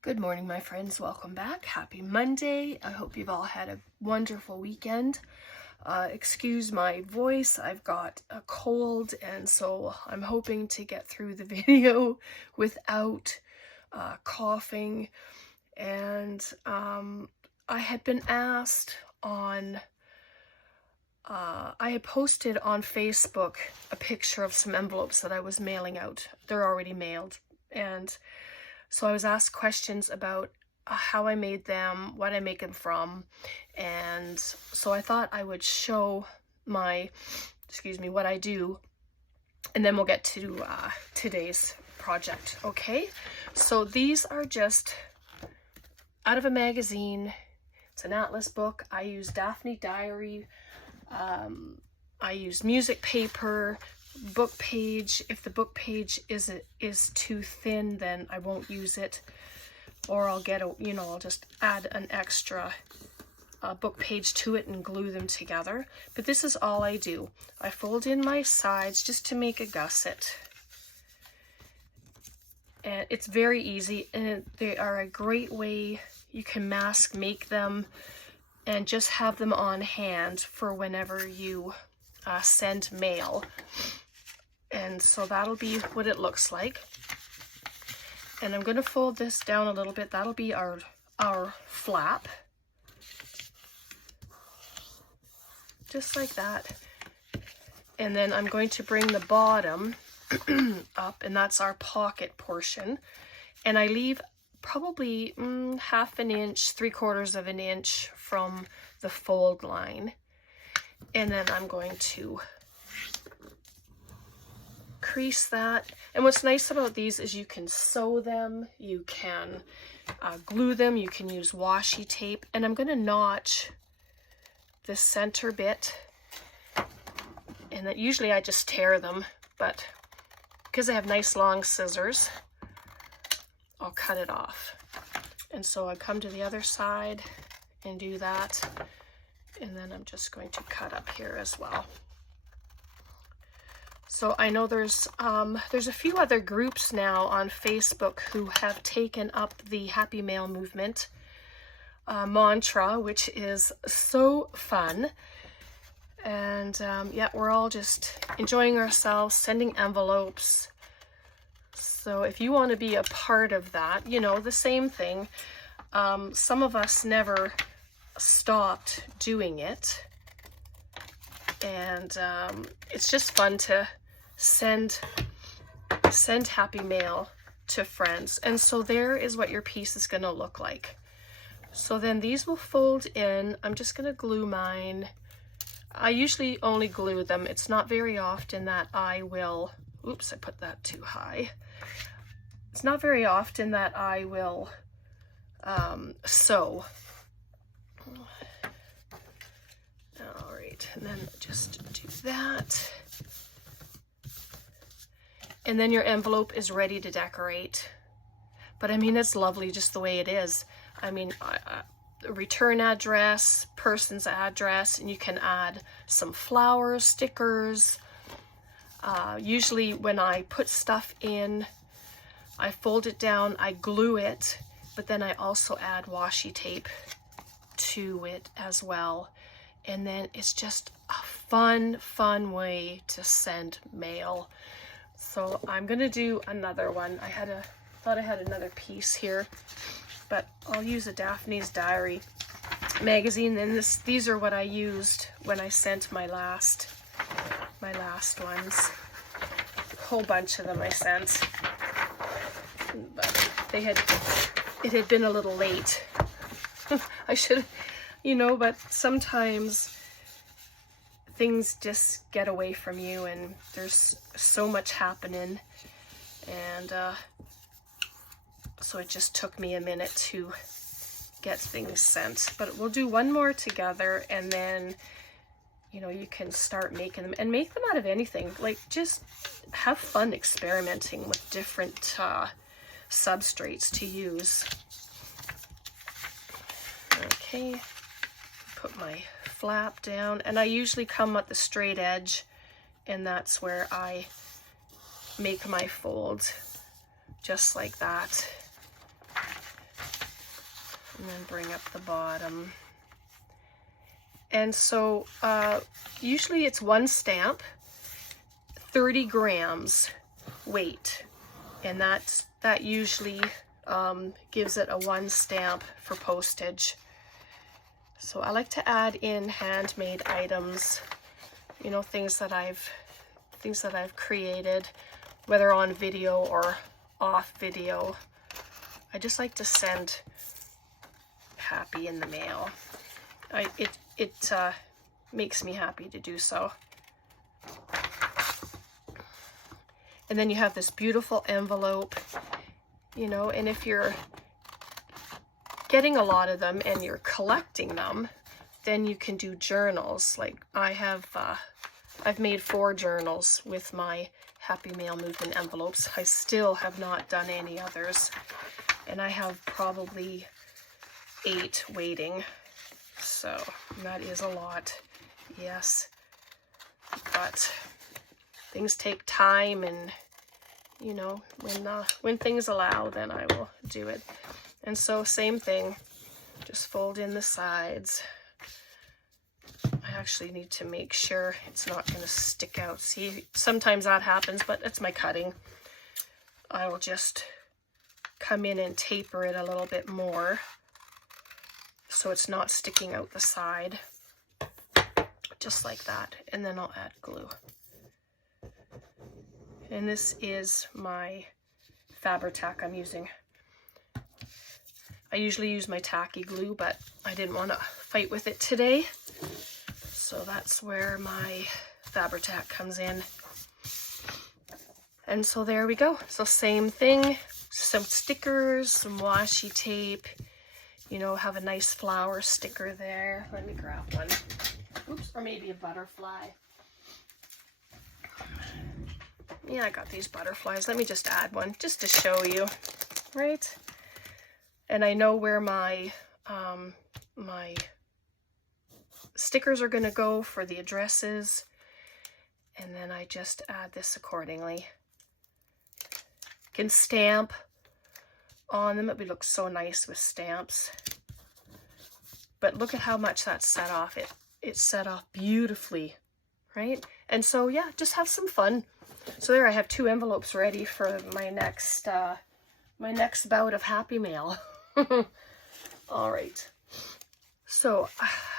Good morning, my friends. Welcome back. Happy Monday. I hope you've all had a wonderful weekend. Excuse my voice. I've got a cold, and so I'm hoping to get through the video without coughing. And I had been asked on, I had posted on Facebook a picture of some envelopes that I was mailing out. They're already mailed. And so I was asked questions about how I made them, what I make them from, and so I thought I would show what I do, and then we'll get to today's project, okay? So these are just out of a magazine. It's an atlas book. I use Daphne Diary. I use music paper, book page. If the book page is too thin, then I won't use it, or I'll get I'll just add an extra book page to it and glue them together. But this is all I do. I fold in my sides just to make a gusset, and it's very easy, and they are a great way you can make them and just have them on hand for whenever you send mail. And so that'll be what it looks like. And I'm going to fold this down a little bit. That'll be our flap. Just like that. And then I'm going to bring the bottom up, and that's our pocket portion. And I leave probably half an inch, 3/4 of an inch from the fold line. And then I'm going to crease that. And what's nice about these is you can sew them, you can glue them, you can use washi tape. And I'm going to notch the center bit, and that usually I just tear them, but because I have nice long scissors, I'll cut it off. And so I come to the other side and do that, and then I'm just going to cut up here as well. So I know there's a few other groups now on Facebook who have taken up the Happy Mail movement mantra, which is so fun. And yeah, we're all just enjoying ourselves, sending envelopes. So if you want to be a part of that, the same thing. Some of us never stopped doing it. And it's just fun to send happy mail to friends. And so there is what your piece is going to look like. So then these will fold in. I'm just going to glue mine. I usually only glue them. It's not very often that I will, oops, I put that too high. It's not very often that I will sew. All right, and then just do that. And then your envelope is ready to decorate. But I mean, it's lovely just the way it is. I mean, return address, person's address, and you can add some flowers, stickers. Usually when I put stuff in, I fold it down, I glue it, but then I also add washi tape to it as well. And then it's just a fun way to send mail. So I'm gonna do another one. I thought I had another piece here, but I'll use a Daphne's Diary magazine. And these are what I used when I sent my last ones. A whole bunch of them I sent, but it had been a little late. I should, but sometimes things just get away from you, and there's so much happening, and so it just took me a minute to get things sent. But we'll do one more together, and then you can start making them, and make them out of anything. Like, just have fun experimenting with different substrates to use. Okay, put my flap down, and I usually come at the straight edge, and that's where I make my fold, just like that. And then bring up the bottom. And so usually it's one stamp, 30 grams weight. And that usually gives it a one stamp for postage. So I like to add in handmade items, you know, things that I've created, whether on video or off video. I just like to send happy in the mail. It makes me happy to do so. And then you have this beautiful envelope, you know, and if you're getting a lot of them and you're collecting them, then you can do journals. Like I've made 4 journals with my Happy Mail Movement envelopes. I still have not done any others, and I have probably 8 waiting. So that is a lot, yes, but things take time, and you know, when things allow, then I will do it. And so same thing, just fold in the sides. I actually need to make sure it's not going to stick out. See, sometimes that happens, but it's my cutting. I will just come in and taper it a little bit more so it's not sticking out the side, just like that. And then I'll add glue. And this is my Fabri-Tac I'm using. I usually use my tacky glue, but I didn't want to fight with it today. So that's where my Fabri-Tac comes in. And so there we go. So same thing, some stickers, some washi tape, you know, have a nice flower sticker there. Let me grab one. Oops, or maybe a butterfly. Yeah, I got these butterflies. Let me just add one just to show you, right? And I know where my my stickers are going to go for the addresses, and then I just add this accordingly. Can stamp on them. It would look so nice with stamps. But look at how much that's set off. It's set off beautifully, right? And so yeah, just have some fun. So there, I have 2 envelopes ready for my next bout of Happy Mail. All right. So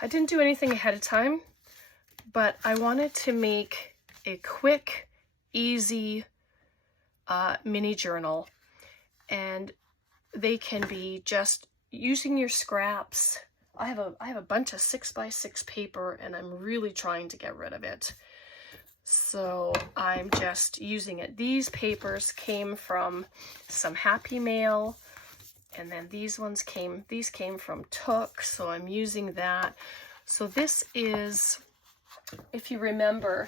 I didn't do anything ahead of time, but I wanted to make a quick, easy mini journal, and they can be just using your scraps. I have a bunch of 6x6 paper, and I'm really trying to get rid of it. So I'm just using it. These papers came from some Happy Mail, and then these came from Took, so I'm using that. So this is, if you remember,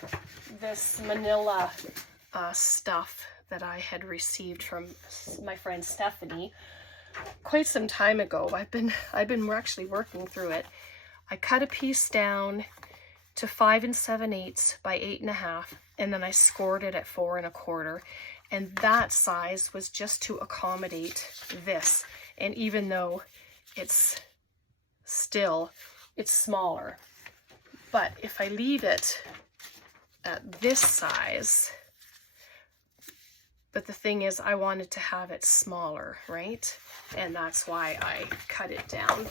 this manila stuff that I had received from my friend Stephanie quite some time ago. We're actually working through it. I cut a piece down to 5 7/8 by 8 1/2, and then I scored it at 4 1/4, and that size was just to accommodate this. And even though it's smaller, but if I leave it at this size, but the thing is, I wanted to have it smaller, right? And that's why I cut it down.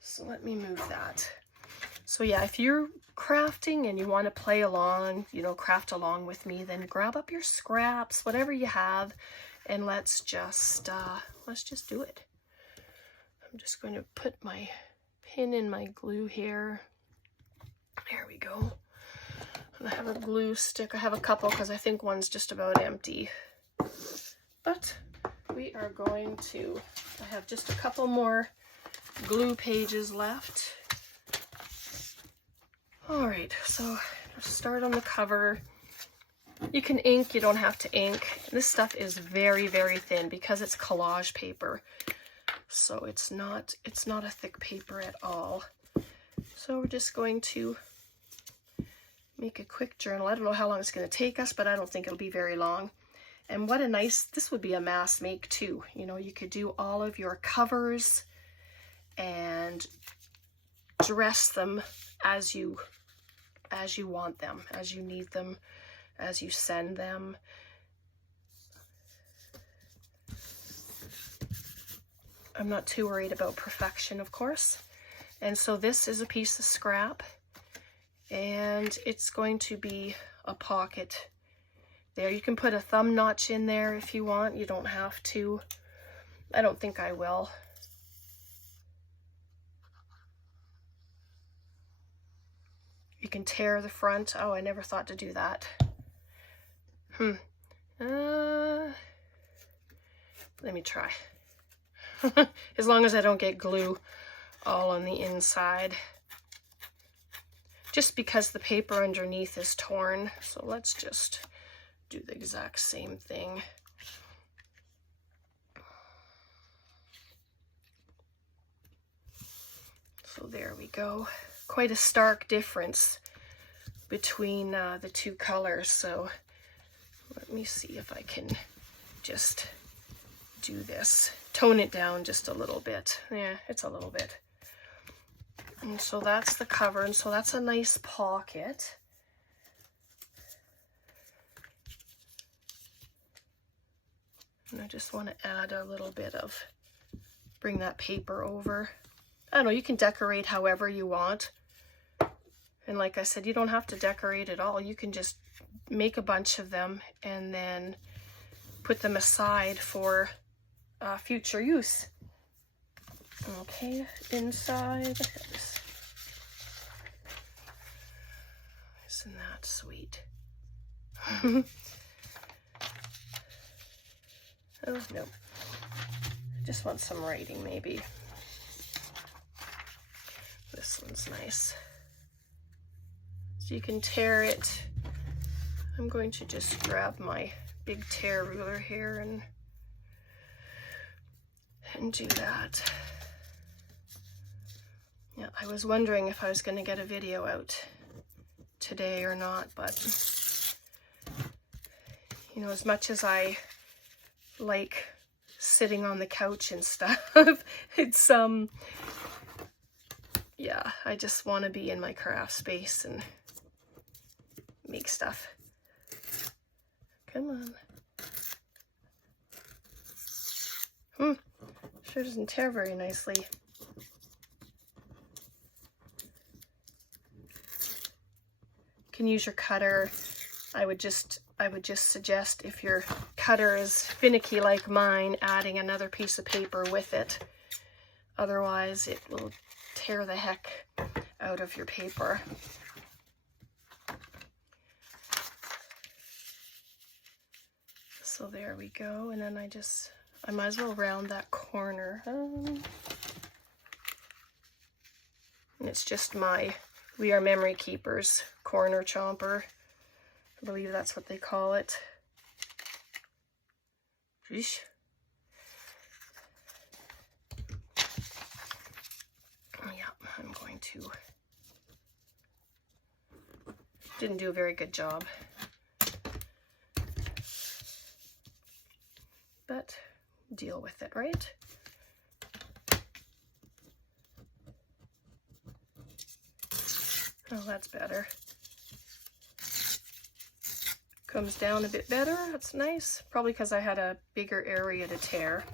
So let me move that. So yeah, if you're crafting and you want to play along, you know, craft along with me, then grab up your scraps, whatever you have, and let's just do it. I'm just going to put my pin in my glue here. There we go. And I have a glue stick. I have a couple because I think one's just about empty. But we are going to, I have just a couple more glue pages left. All right, so let's start on the cover. You can ink, you don't have to ink. This stuff is very, very thin because it's collage paper. So it's not a thick paper at all. So we're just going to make a quick journal. I don't know how long it's going to take us, but I don't think it'll be very long. And what a nice, this would be a mass make too. You know, you could do all of your covers and dress them as you want them, as you need them, as you send them. I'm not too worried about perfection, of course. And so this is a piece of scrap, and it's going to be a pocket there. You can put a thumb notch in there if you want. You don't have to. I don't think I will. You can tear the front. Oh, I never thought to do that. Let me try. As long as I don't get glue all on the inside. Just because the paper underneath is torn. So let's just do the exact same thing. So there we go. Quite a stark difference between the two colors. So let me see if I can just do this. Tone it down just a little bit. Yeah, it's a little bit. And so that's the cover, and so that's a nice pocket. And I just want to add a little bit of, bring that paper over. I don't know, you can decorate however you want. And like I said, you don't have to decorate at all. You can just make a bunch of them and then put them aside for future use. Okay, inside. Isn't that sweet? Oh, no. I just want some writing, maybe. This one's nice. So you can tear it. I'm going to just grab my big tear ruler here and do that. Yeah, I was wondering if I was going to get a video out today or not, but you know, as much as I like sitting on the couch and stuff, it's yeah, I just want to be in my craft space and make stuff. Come on. Sure doesn't tear very nicely. You can use your cutter. I would just suggest, if your cutter is finicky like mine, adding another piece of paper with it. Otherwise, it will tear the heck out of your paper. So there we go. And then I might as well round that corner. And it's just my We Are Memory Keepers corner chomper. I believe that's what they call it. Sheesh. Yeah, I'm going to... Didn't do a very good job. But deal with it, right? Oh, that's better. Comes down a bit better. That's nice. Probably because I had a bigger area to tear.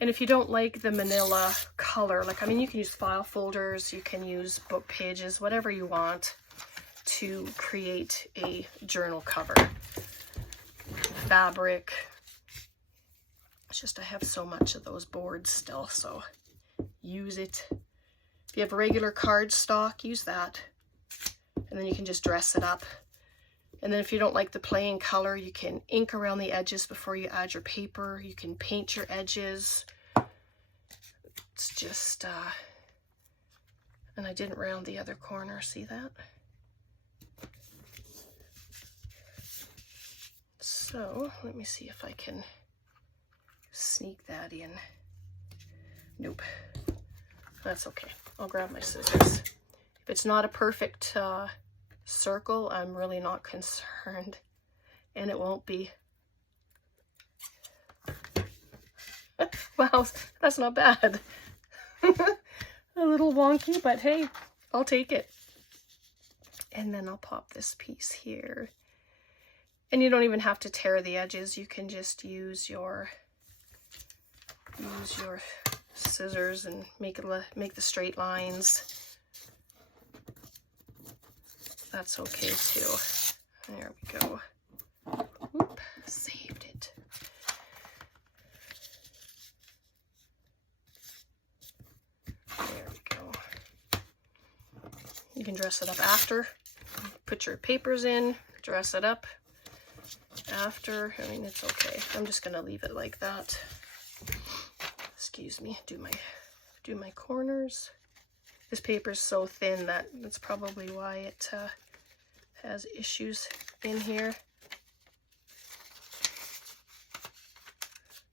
And if you don't like the manila color, like, I mean, you can use file folders, you can use book pages, whatever you want to create a journal cover. Fabric. It's just I have so much of those boards still, so use it. If you have regular cardstock, use that. And then you can just dress it up. And then if you don't like the plain color, you can ink around the edges before you add your paper. You can paint your edges. It's just, and I didn't round the other corner, see that? So, let me see if I can sneak that in. Nope. That's okay. I'll grab my scissors. If it's not a perfect circle, I'm really not concerned. And it won't be. Wow, that's not bad. A little wonky, but hey, I'll take it. And then I'll pop this piece here. And you don't even have to tear the edges. You can just use your scissors and make the straight lines. That's okay too. There we go. Oop, saved it. There we go. You can dress it up after. Put your papers in, dress it up after. I mean, it's okay. I'm just gonna leave it like that. Excuse me. Do my corners. This paper is so thin that's probably why it has issues in here.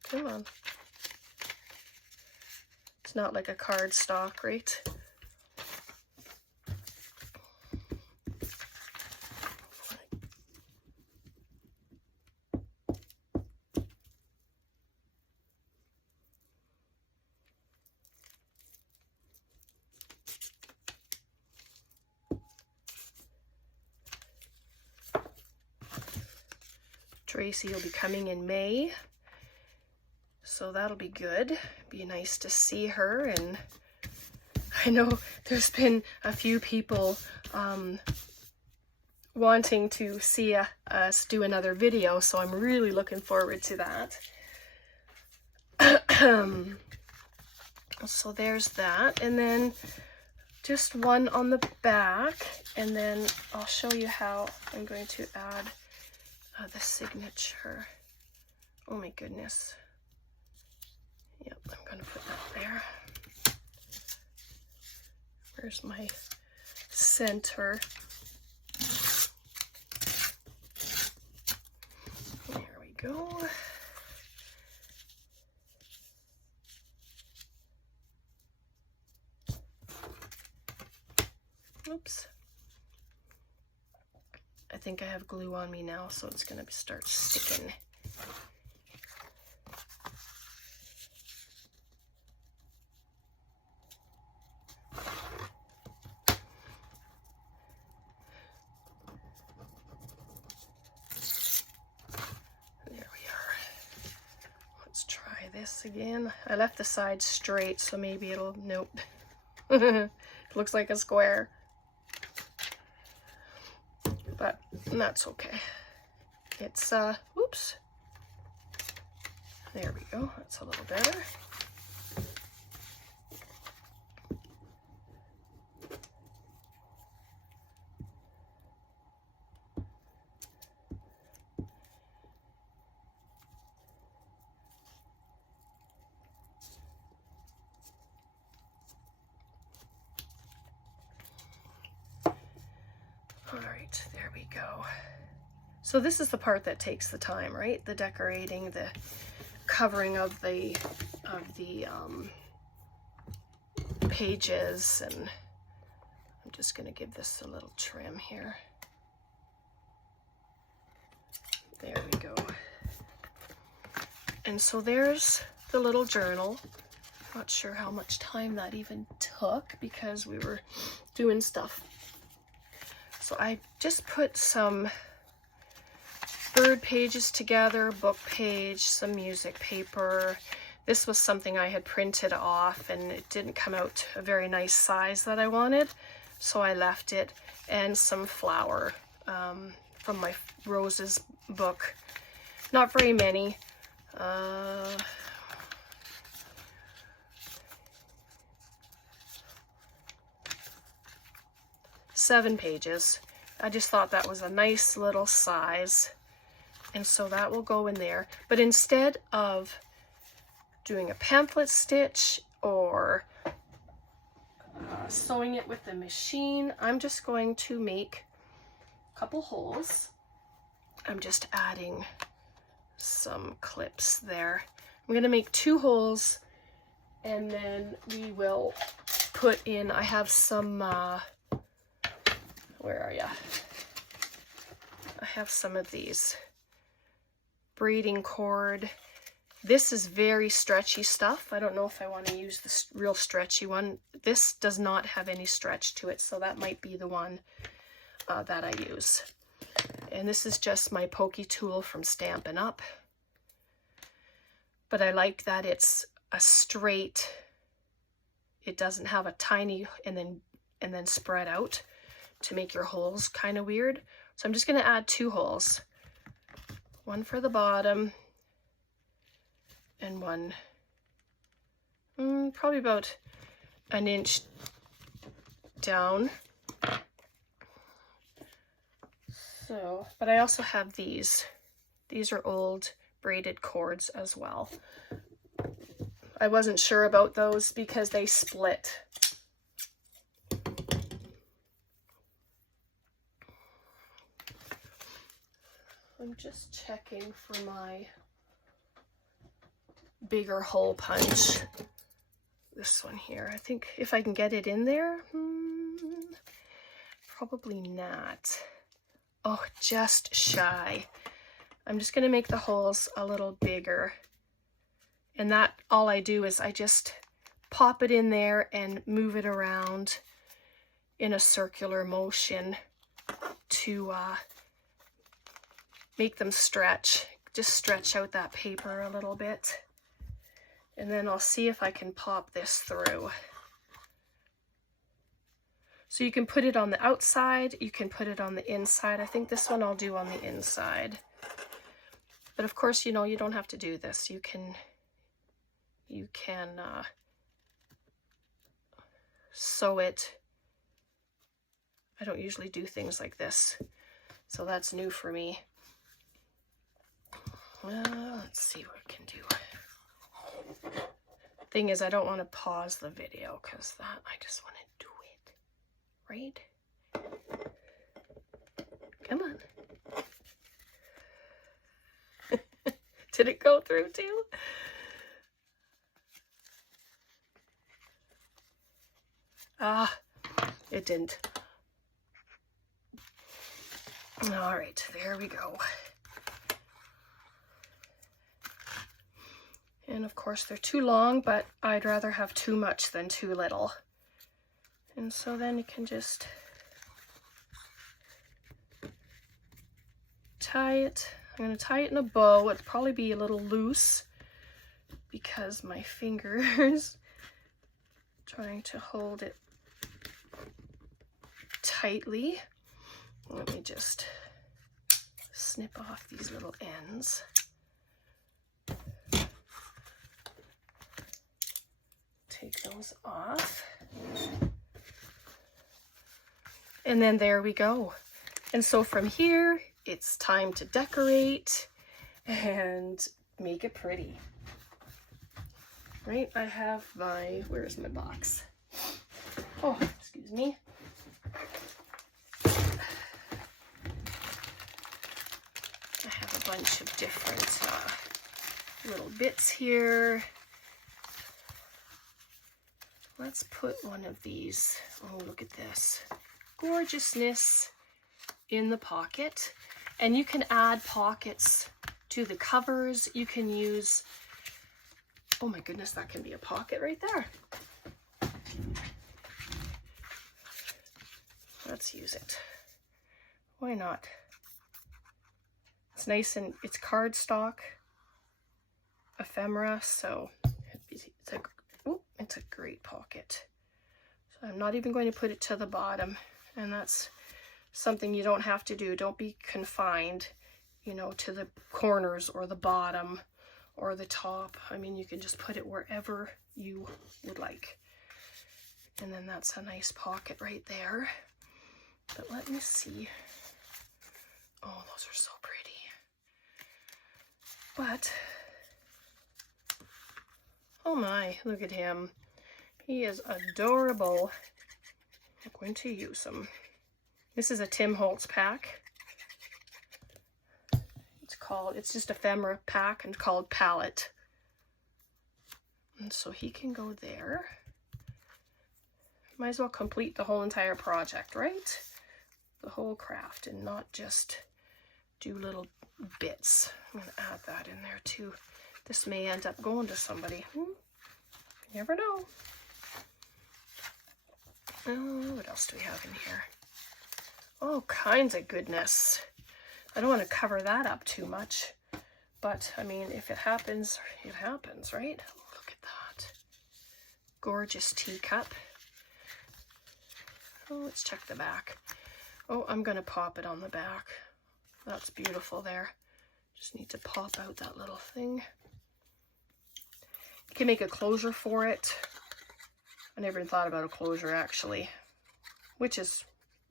Come on. It's not like a cardstock, right? Tracy will be coming in May, so that'll be good. Be nice to see her, and I know there's been a few people wanting to see us do another video, so I'm really looking forward to that. So there's that, and then just one on the back, and then I'll show you how I'm going to add the signature. Oh my goodness. Yep, I'm going to put that there. Where's my center? There we go. Oops. I think I have glue on me now, so it's going to start sticking. There we are. Let's try this again. I left the side straight, so maybe it'll, nope. It looks like a square. But that's okay. It's, whoops. There we go. That's a little better. All right, there we go. So this is the part that takes the time, right? The decorating, the covering of the pages, and I'm just going to give this a little trim here. There we go. And so there's the little journal. Not sure how much time that even took because we were doing stuff. So I just put some bird pages together, book page, some music paper. This was something I had printed off and it didn't come out a very nice size that I wanted, so I left it, and some flower from my roses book. Not very many. 7 pages. I just thought that was a nice little size, and so that will go in there. But instead of doing a pamphlet stitch or sewing it with the machine, I'm just going to make a couple holes. I'm just adding some clips there. I'm going to make 2 holes, and then we will put in, I have some where are ya? I have some of these braiding cord This is very stretchy stuff. I don't know if I want to use this real stretchy one. This does not have any stretch to it, so that might be the one that I use. And this is just my pokey tool from Stampin' Up. But I like that it's a straight, it doesn't have a tiny and then spread out to make your holes kind of weird. So I'm just going to add 2 holes. One for the bottom and one probably about an inch down. So, but I also have these. These are old braided cords as well. I wasn't sure about those because they split. I'm just checking for my bigger hole punch. This one here. I think if I can get it in there, probably not. Oh, just shy. I'm just going to make the holes a little bigger. And that, all I do is I just pop it in there and move it around in a circular motion to make them stretch. Just stretch out that paper a little bit. And then I'll see if I can pop this through. So you can put it on the outside, you can put it on the inside. I think this one I'll do on the inside. But of course, you know, you don't have to do this. You can sew it. I don't usually do things like this, so that's new for me. Let's see what I can do. Thing is, I don't want to pause the video because I just want to do it, right? Come on. Did it go through too? Ah, it didn't. All right, there we go. And of course they're too long, but I'd rather have too much than too little. And so then you can just tie it. I'm going to tie it in a bow. It'll probably be a little loose because my fingers trying to hold it tightly. Let me just snip off these little ends. Take those off. And then there we go. And so from here, it's time to decorate and make it pretty. Right, I have my, where's my box? Oh, excuse me. I have a bunch of different little bits here. Let's put one of these, oh look at this, gorgeousness in the pocket. And you can add pockets to the covers. You can use, oh my goodness, that can be a pocket right there. Let's use it. Why not? It's nice and it's cardstock ephemera, so it's a great pocket. So I'm not even going to put it to the bottom, and that's something you don't have to do. Don't be confined, you know, to the corners or the bottom or the top. I mean, you can just put it wherever you would like. And then that's a nice pocket right there. But let me see. Oh, those are so pretty. But, oh my, look at him. He is adorable. I'm going to use him. This is a Tim Holtz pack. It's just ephemera pack and called Palette. And so he can go there. Might as well complete the whole entire project, right? The whole craft and not just do little bits. I'm going to add that in there too. This may end up going to somebody. You never know. Oh, what else do we have in here? All kinds of goodness. I don't want to cover that up too much. But, I mean, if it happens, right? Look at that. Gorgeous teacup. Oh, let's check the back. Oh, I'm going to pop it on the back. That's beautiful there. Just need to pop out that little thing. You can make a closure for it. I never even thought about a closure, actually. Which is,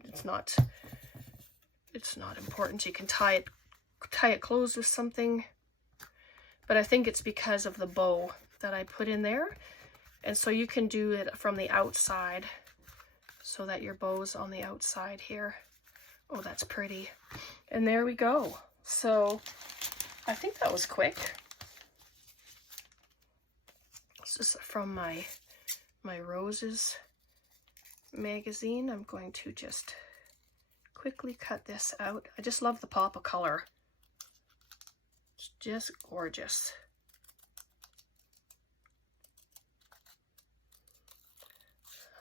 it's not important. You can tie it closed with something. But I think it's because of the bow that I put in there. And so you can do it from the outside so that your bow's on the outside here. Oh, that's pretty. And there we go. So I think that was quick. This is from my Roses magazine. I'm going to just quickly cut this out. I just love the pop of color. It's just gorgeous.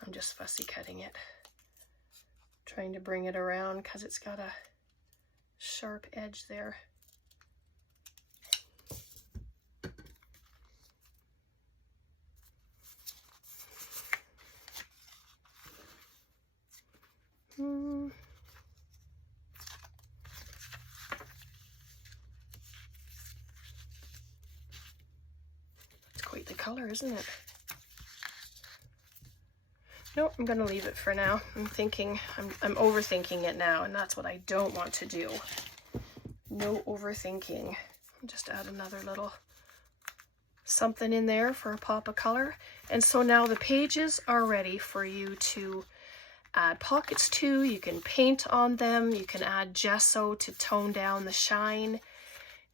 I'm just fussy cutting it. Trying to bring it around because it's got a sharp edge there. It's quite the color, isn't it? No, I'm going to leave it for now. I'm overthinking it now, and that's what I don't want to do. No overthinking. I'll just add another little something in there for a pop of color. And so now the pages are ready for you to add pockets to. You can paint on them. You can add gesso to tone down the shine.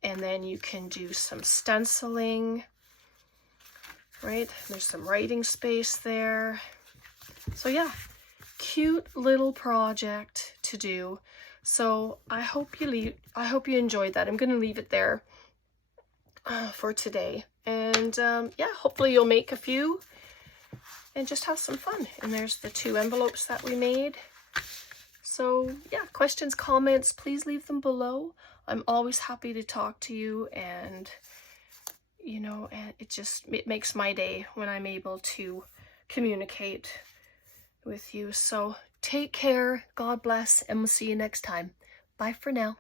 And then you can do some stenciling. Right? There's some writing space there. So yeah, cute little project to do. So I hope you enjoyed that. I'm going to leave it there for today. And yeah, hopefully you'll make a few and just have some fun. And there's the 2 envelopes that we made. So yeah, questions, comments, please leave them below. I'm always happy to talk to you, and you know, and it makes my day when I'm able to communicate with you. So take care, God bless, and we'll see you next time. Bye for now.